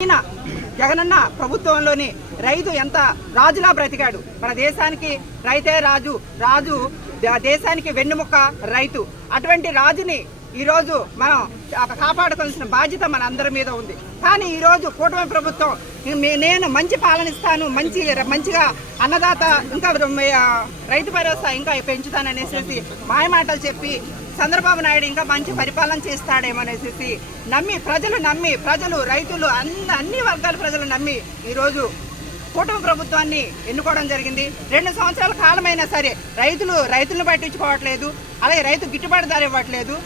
జగనన్న ప్రభుత్వంలోని రైతు ఎంత రాజులా బ్రతికాడు. మన దేశానికి రైతే రాజు, రాజు దేశానికి వెన్నుముక్క రైతు. అటువంటి రాజుని ఈరోజు మనం కాపాడుకోవాల్సిన బాధ్యత మన అందరి మీద ఉంది. కానీ ఈరోజు కూటమి ప్రభుత్వం నేను మంచి పాలనిస్తాను, మంచిగా అన్నదాత ఇంకా రైతు భరోసా ఇంకా పెంచుతాననేసి మాయమాటలు చెప్పి చంద్రబాబు నాయుడు ఇంకా మంచి పరిపాలన చేస్తాడేమనేసి ప్రజలు రైతులు అన్ని వర్గాల ప్రజలు నమ్మి ఈరోజు కూటమి ప్రభుత్వాన్ని ఎన్నుకోవడం జరిగింది. 2 సంవత్సరాల కాలమైనా సరే రైతులను పట్టించుకోవట్లేదు. అలాగే రైతు గిట్టుబాటు ధర ఇవ్వట్లేదు.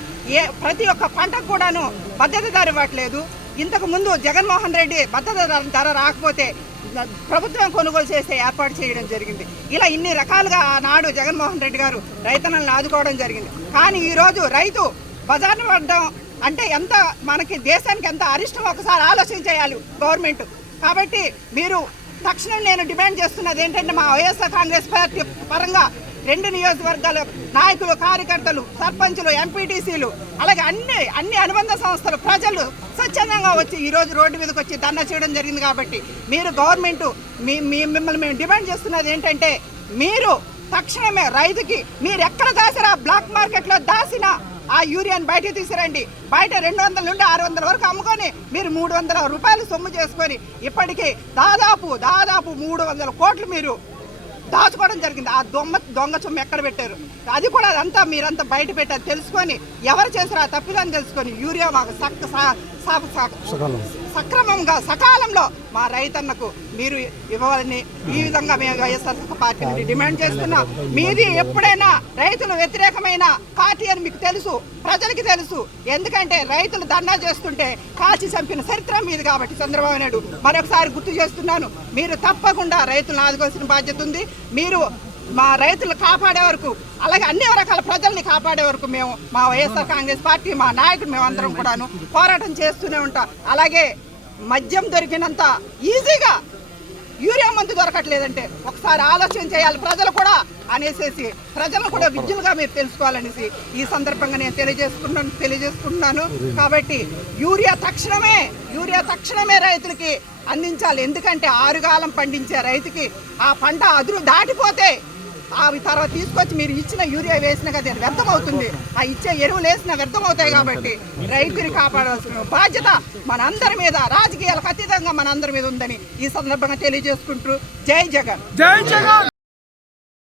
ప్రతి ఒక్క పంటకు కూడాను భద్రత ధర ఇవ్వట్లేదు. ఇంతకు ముందు జగన్మోహన్ రెడ్డి భద్రత ధర రాకపోతే ప్రభుత్వం కొనుగోలు చేసే ఏర్పాటు చేయడం జరిగింది. ఇలా ఇన్ని రకాలుగా ఆనాడు జగన్మోహన్ రెడ్డి గారు రైతన్నలను ఆదుకోవడం జరిగింది. కానీ ఈరోజు రైతు బజార్ను పడడం అంటే ఎంత మనకి దేశానికి ఎంత అరిష్టం ఒకసారి ఆలోచన చేయాలి గవర్నమెంట్. కాబట్టి మీరు తక్షణం నేను డిమాండ్ చేస్తున్నది ఏంటంటే మా వైఎస్ఆర్ కాంగ్రెస్ పార్టీ పరంగా 2 నియోజకవర్గాల నాయకులు, కార్యకర్తలు, సర్పంచులు, ఎంపీటీసీలు అలాగే అన్ని అనుబంధ సంస్థలు ప్రజలు స్వచ్ఛందంగా వచ్చి ఈరోజు రోడ్డు మీదకి వచ్చి ధర్నా చేయడం జరిగింది. కాబట్టి మీరు గవర్నమెంట్ మిమ్మల్ని మేము డిమాండ్ చేస్తున్నది ఏంటంటే మీరు తక్షణమే రైతుకి మీరు ఎక్కడ దాసినా బ్లాక్ మార్కెట్లో దాసిన ఆ యూరియాని బయటకు తీసుకురండి. బయట 200 నుండి 600 వరకు అమ్ముకొని మీరు 300 రూపాయలు సొమ్ము చేసుకొని ఇప్పటికీ దాదాపు 300 కోట్లు మీరు దాచుకోవడం జరిగింది. ఆ దొంగ సొమ్ము ఎక్కడ పెట్టారు అది కూడా అదంతా మీరంతా బయట పెట్టారు. తెలుసుకొని ఎవరు చేశారో ఆ తప్పిదాన్ని తెలుసుకొని యూరియా మాకు సక్రమంగా సకాలంలో మా రైతన్నకు మీరు ఇవ్వాలని ఈ విధంగా మేము వైఎస్ఆర్ పార్టీ నుండి డిమాండ్ చేస్తున్నాం. మీది ఎప్పుడైనా రైతులు వ్యతిరేకమైన పార్టీ అని మీకు తెలుసు, ప్రజలకి తెలుసు. ఎందుకంటే రైతులు ధర్నా చేస్తుంటే కాల్చి చంపిన చరిత్ర మీది. కాబట్టి చంద్రబాబు నాయుడు మరొకసారి గుర్తు చేస్తున్నాను, మీరు తప్పకుండా రైతులను ఆదుకోవాల్సిన బాధ్యత ఉంది. మీరు మా రైతులు కాపాడే వరకు అలాగే అన్ని రకాల ప్రజల్ని కాపాడే వరకు మేము మా వైఎస్ఆర్ కాంగ్రెస్ పార్టీ మా నాయకుడు మేమందరం కూడాను పోరాటం చేస్తూనే ఉంటాం. అలాగే మద్యం దొరికినంత ఈజీగా యూరియా మందు దొరకట్లేదంటే ఒకసారి ఆలోచన చేయాలి ప్రజలు కూడా అనేసి ప్రజలు కూడా విద్యులుగా మీరు తెలుసుకోవాలనేసి ఈ సందర్భంగా నేను తెలియజేసుకుంటున్నాను. కాబట్టి యూరియా తక్షణమే రైతులకి అందించాలి. ఎందుకంటే ఆరుగాలం పండించే రైతుకి ఆ పంట అదురు దాటిపోతే అవి తర్వాత తీసుకొచ్చి మీరు ఇచ్చిన యూరియా వేసిన కదా వ్యర్థం అవుతుంది. ఆ ఇచ్చే ఎరువులు వేసిన వ్యర్థం అవుతాయి. కాబట్టి రైతుని కాపాడవలసిన బాధ్యత మనందరి మీద, రాజకీయాలకు అతీతంగా మనందరి మీద ఉందని ఈ సందర్భంగా తెలియజేసుకుంటూ జై జగన్.